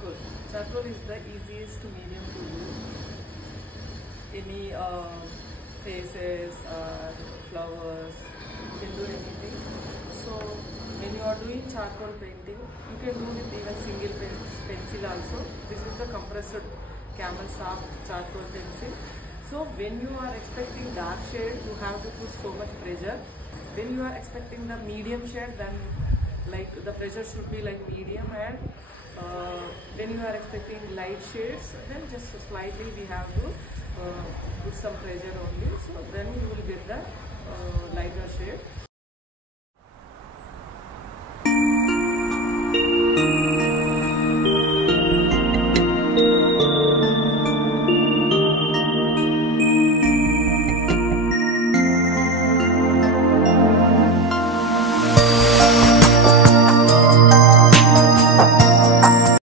charcoal. Charcoal is the easiest medium to do. Any faces or flowers, you can do anything. So when you are doing charcoal painting, you can do with even single pencil also. This is the compressed camel soft charcoal pencil. So when you are expecting dark shade, you have to put so much pressure. When you are expecting the medium shade, then like the pressure should be like medium, and when you are expecting light shades, then just slightly we have to put some pressure only, so then you will get the lighter shade.